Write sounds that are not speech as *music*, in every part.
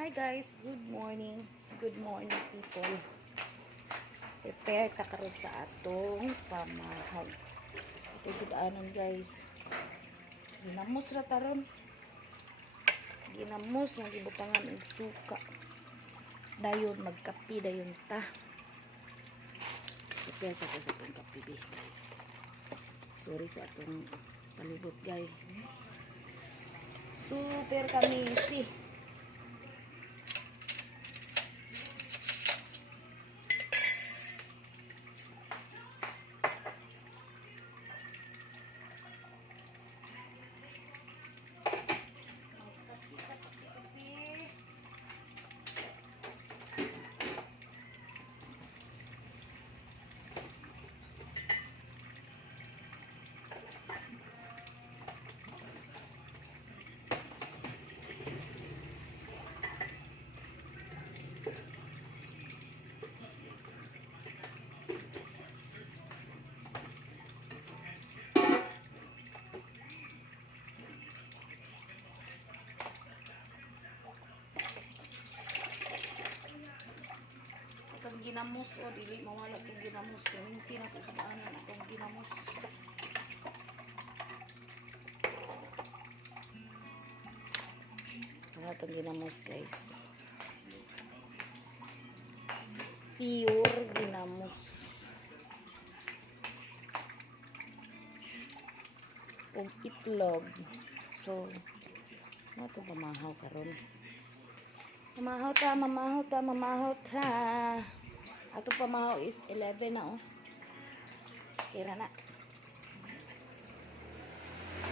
Hi guys, good morning. Good morning people. Prepare ta karon sa atong pamahag. Ito si daanan guys. Ginamos ra taron. Ginamos yung gibutangan og suka. Dayon magkapi dayon ta. Prepare sa sa atong kapi. Sorry sa atong palibot guys. Super kami si. Itong ginamos o dili mawala itong ginamos. Kaminti na ito sa daanan itong ginamos. Wala itong ginamos guys. Pure ginamos. Ug itlog. So, ano ito pamahaw karon? Mamahaw ta, mamahaw ta, mamahaw ta. Ato pamahaw is 11 na oh. Kira na.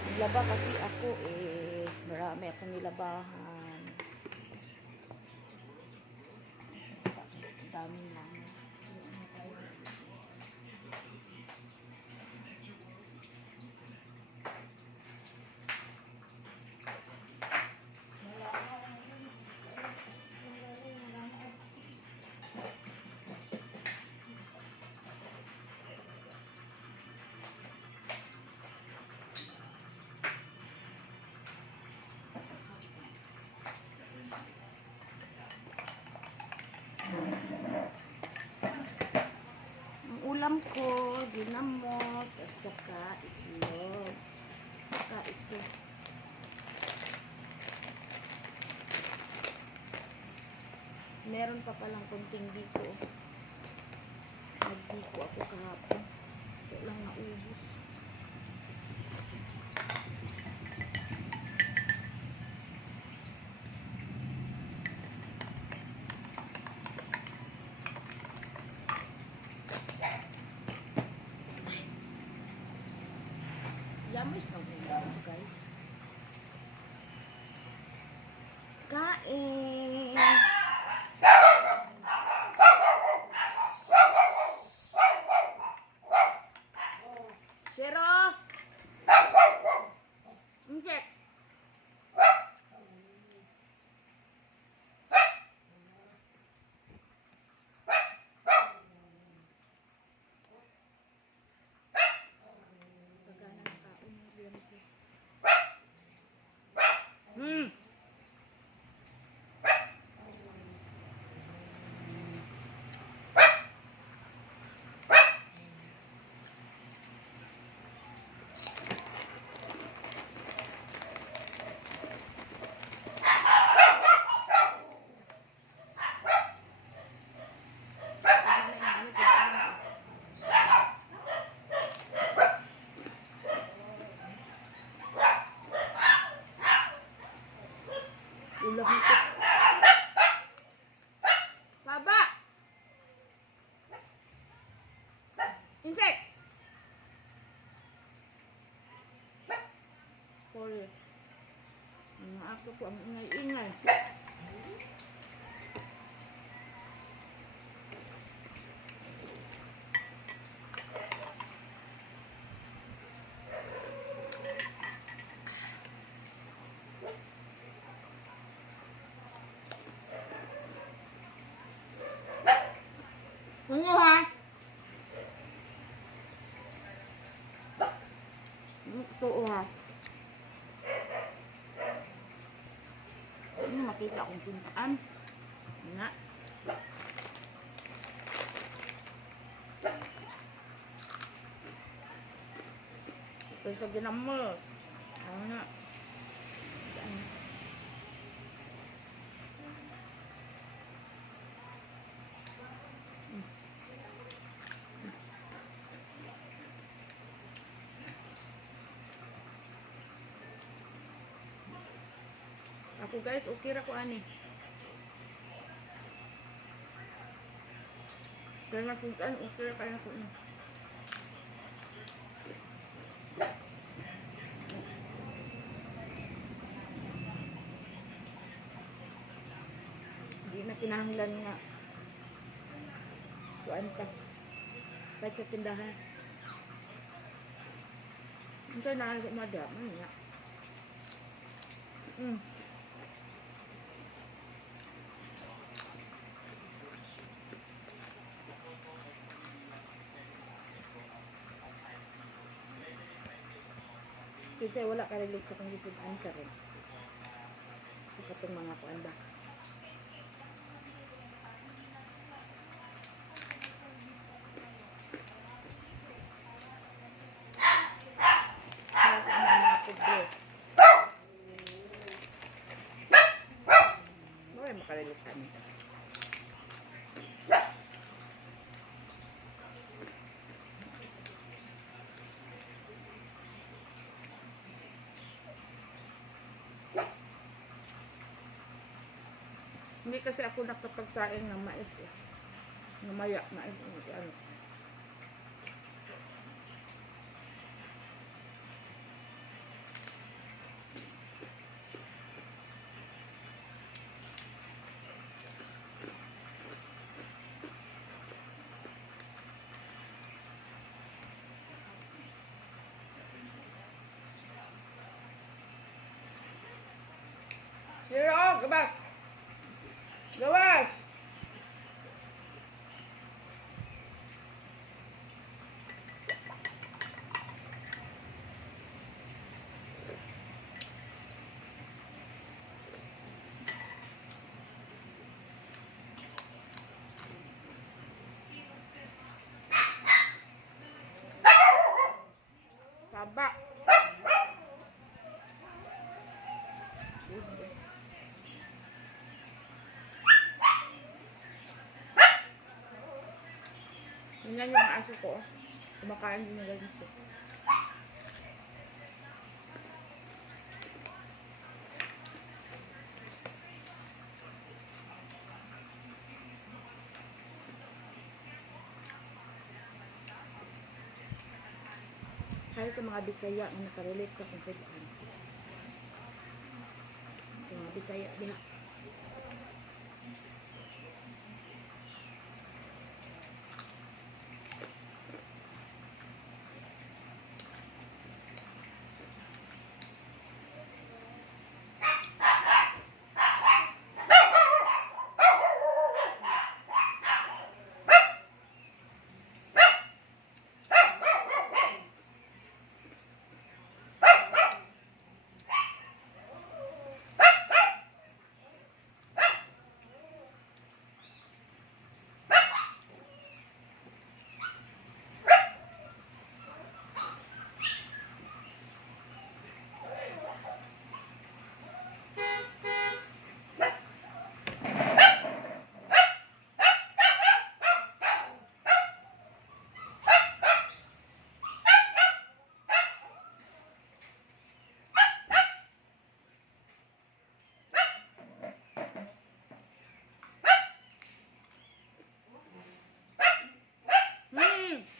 Naglaba kasi ako eh. Marami akong nilabahan. Sakit. Dami lang. Ang ulam ko, ginamos, at saka itlog. Saka ito. Meron pa palang kunting biko. Nagbiko ako kahapon. Ito lang naubos. Ha? Ano makita kung puntaan. Na. Ito sa ginamot. Ano na. Yan. Ako guys, okay ra ko ani. Kaya nga kung saan, okay ra kaya ko ni. Hindi na kinahanglan nga. Kuan ka. Kahit sa tindahan. Ito na ako madaman niya. Mm. Kasi wala ka relate sa kung gisudan ka rin. Sa katong mga kuan ba. Kaya sa mga pugbo. Wala makarelate kami. Hindi kasi ako nakapagkain ng mais eh. Ng maya, mais. Ano. Zero, gabas! ¡No! Yan yung aso ko. Kumakain din nila dito. Kaya sa mga Bisaya na nakarelate sa kung pwede. Sa mga Bisaya diha. Mm.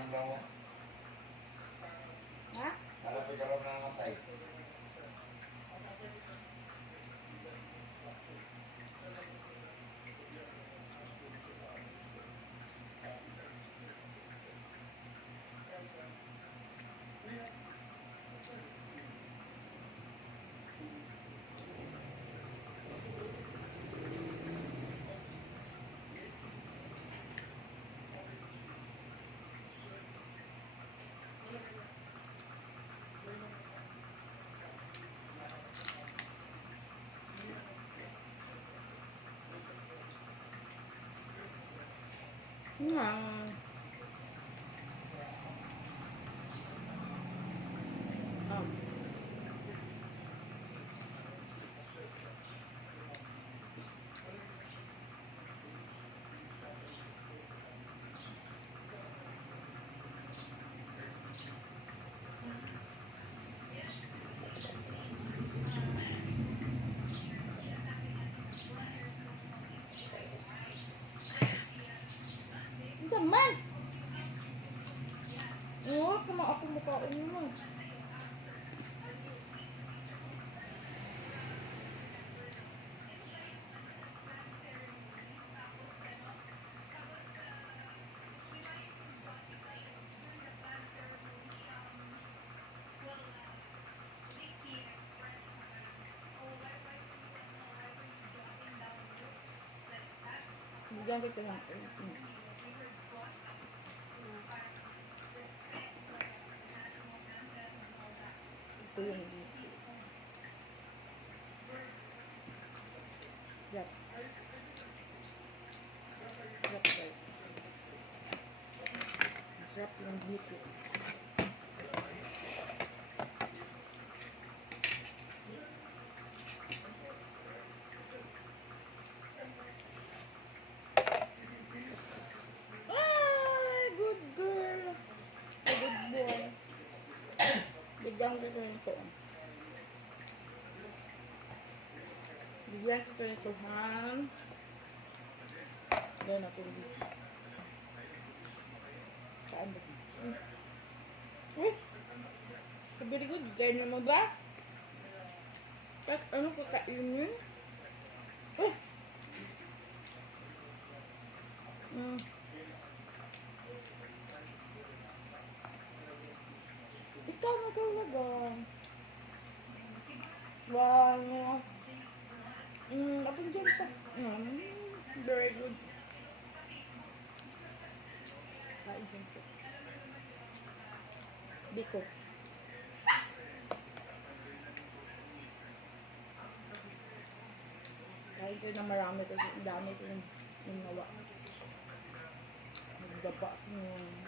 Nangapi ka lang daw. Ha? Nangapi ka lang nangatay. Hmm. Oh. Ito man! Oo, kama ako mukhain mo. Bigyan kita ng Ito yung dito. Yap. Yap, yap. Masarap yung dito. Ay, good girl. Good boy. Ito nito. Bigyan ko ito nito, Han. Gawin natin dito. Saan ba? Eh, very good. Gaya mo ba? Tapos ano ko kainin? Eh. Hmm. Ikaw na talaga. Wow. Mm, apa dyan pa? Mm, very good. Kain dyan po. Biko. Kain ko na marami kasi dami ko yung nawa. Nagdapa. Mm,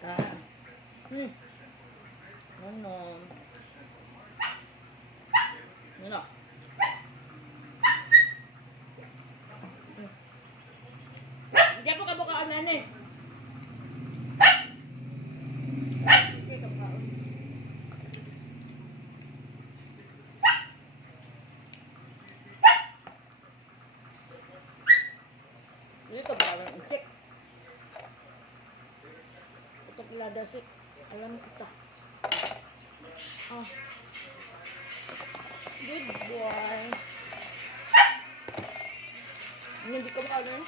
Ah. Hmm. Ano? Ano? Hmm. Hindi po kabukaan na eh. Hindi kabukaan. Hindi kabukaan. Check. Ito pala dasik. Alam kita. Oh. Good boy. Ano, Hindi ka makalo yun?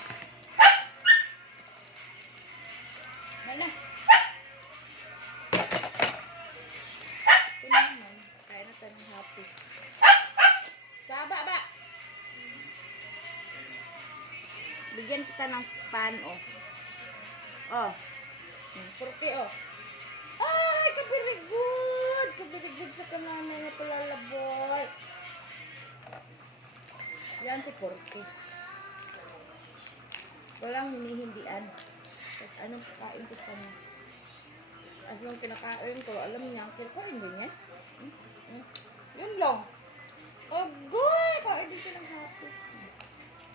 Mana? Ito na naman. Kaya na tayo happy. Saba ba? Bigyan kita ng pan, oh. Oh. Purpi, oh. Ay, ka-very good! Ka-very good sa kanamay na palalaboy. Yan si Purpi. Walang hinihindian. Kahit anong kakain ko sa kanya. As long kinakain ko, alam niya, kinakain din niya. Hmm? Hmm? Yun lang. Agoy! Kain din siya ng happy.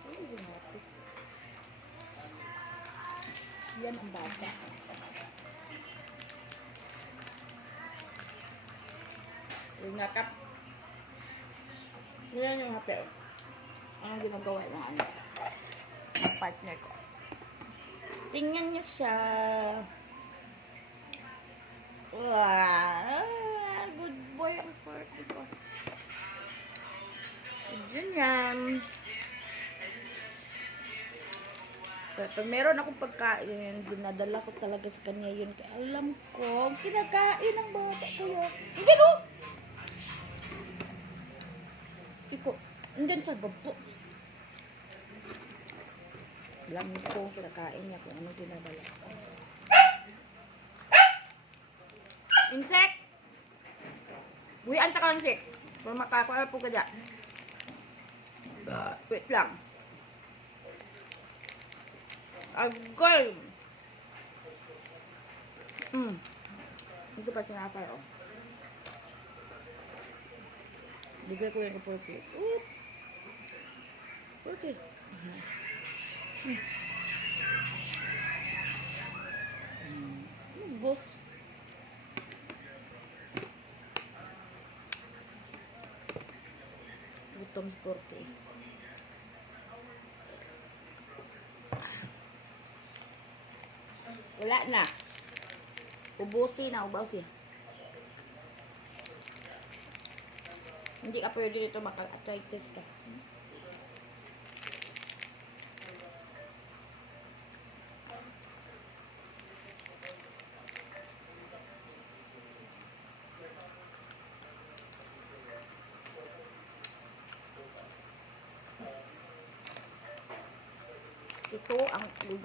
Kain din happy. Yan ang bata. Yung nakap. Yan yung happy. oh. Anong ginagawa ng ano? Partner ko. Tingnan niya siya. Wow! Good boy ang party ko. Ganyan. Pero meron akong pagkain, dinadala ko talaga sa kanya yun. Kaya alam ko, kinakain ng bata ko yun. Hindi andyan sa babo. Alam ko, kinakain niya kung ano dinadala ko. Insect! Uy, anta ka insect. Kung makakuha po ka dyan. Wait lang. Agay! Hmm. Ito pa tinapay, oh. Bigay ko yung kapulki. Oop! Pulki. Hmm. Hmm. Boss. Gutom si Pulki. Wala na. Ubusin na, ubusin. Hindi ka pwede dito maka-arthritis ka. Ito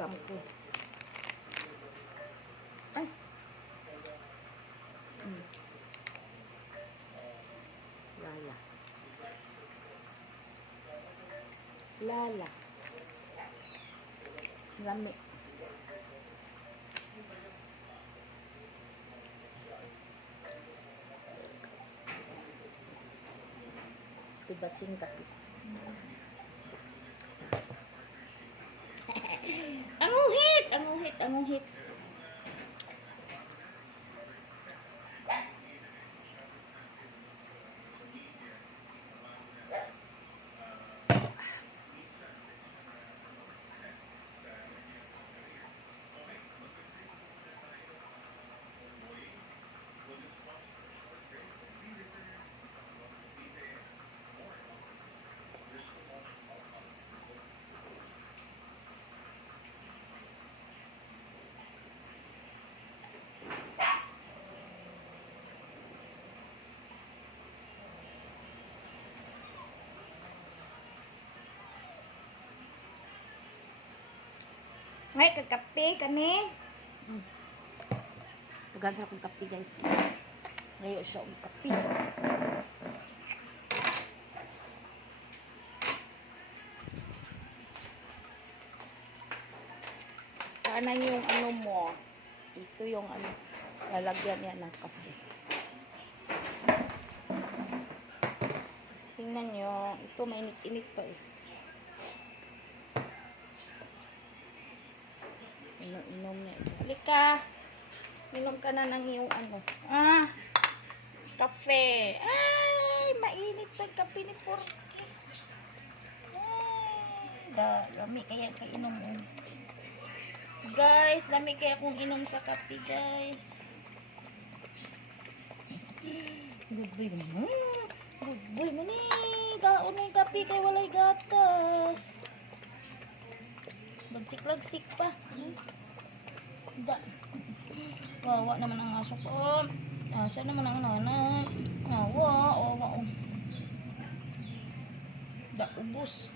lugam ko. Ay. Mm. Lala. Lala. Lami. Diba kapi? ang uhit! Ang uhit! Ang Ngay, kakape kani. Hmm. Tugan sa akong kape guys. Ngayon siya ang kape. Sana yung ano mo, ito yung ano, lalagyan niya ng kape. Tingnan nyo, ito mainit-init pa eh. Inom ito. Halika. Inom ka na ng iyong ano. Ah. Kafe. Ay, mainit pa kape ni Porky. Ay, da, lami kaya ka inom mo. Guys, lami kaya kung inom sa kape, guys. Good boy. Hmm, Good boy. Kaon na yung kape kay walay gatas. Bagsik-lagsik pa. Da. Wawa naman ang aso ko. Asa naman ang nanay. Wawa. Wawa. Oh. Da, ubus.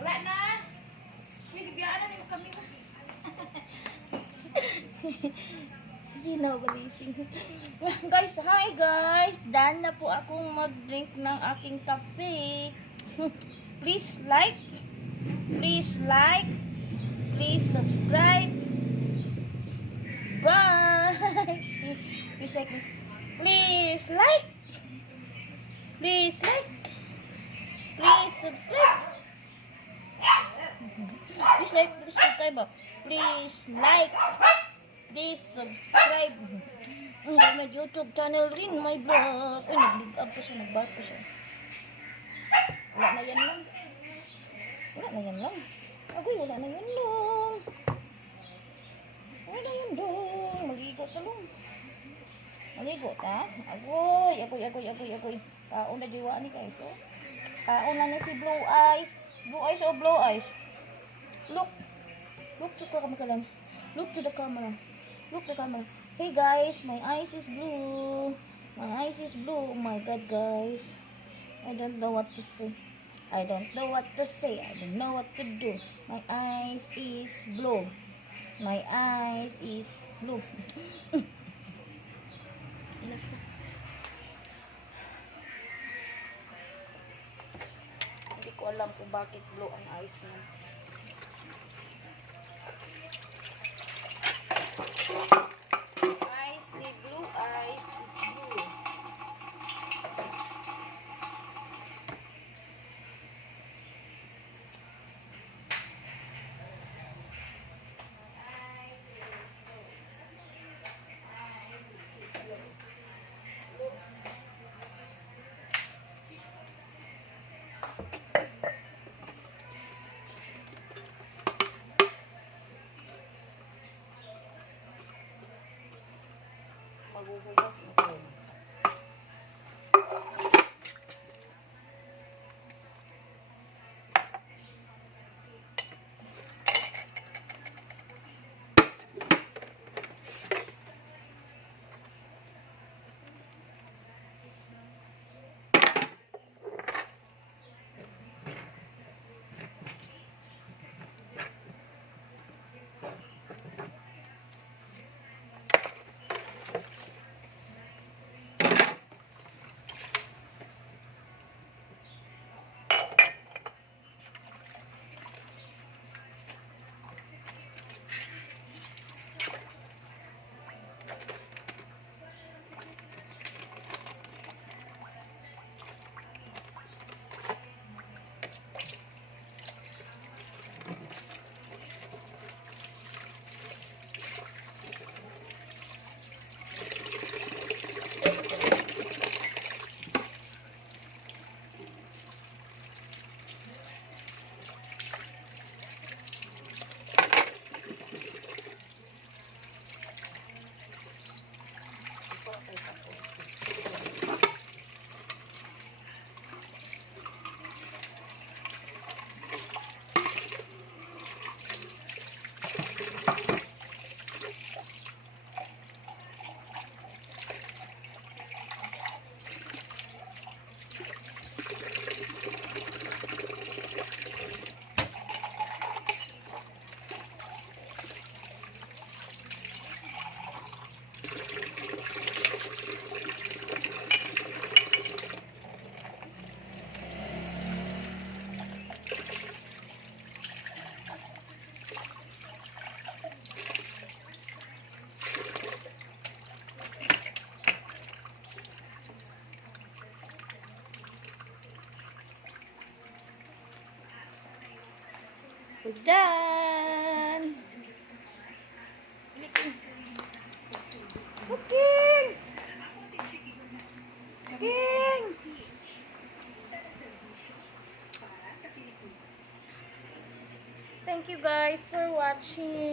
Wala na. May gibiyaan na kami ba? *laughs* Sinaw balising. *laughs* guys, hi guys. Done na po akong mag-drink ng aking cafe. *laughs* Please like. Please like. Please subscribe. Bye. *laughs* Please like. Please like. Please like. Please subscribe. Please like, please subscribe. Please like. Please subscribe. Ang may YouTube channel rin, may vlog. Ay, nag-dig up siya, nag-back pa siya. Wala na yan lang. Wala na yan lang. Agoy, wala na yan lang. Wala yan lang. Maligo ka lang. Maligo ta? Agoy, agoy, agoy, agoy, agoy. Kaon na jiwa ni guys, oh. Kaon na ni si Blue Eyes. Blue Eyes o Blue Eyes? Look. Look to the camera. Look to the camera. Look the camera. Hey guys, my eyes is blue. My eyes is blue. Oh my god, guys. I don't know what to say. I don't know what to say. I don't know what to do. My eyes is blue. My eyes is blue. Hindi ko alam kung bakit blue ang eyes niya. Thank you. I'm done. Cooking. Cooking. Thank you guys for watching.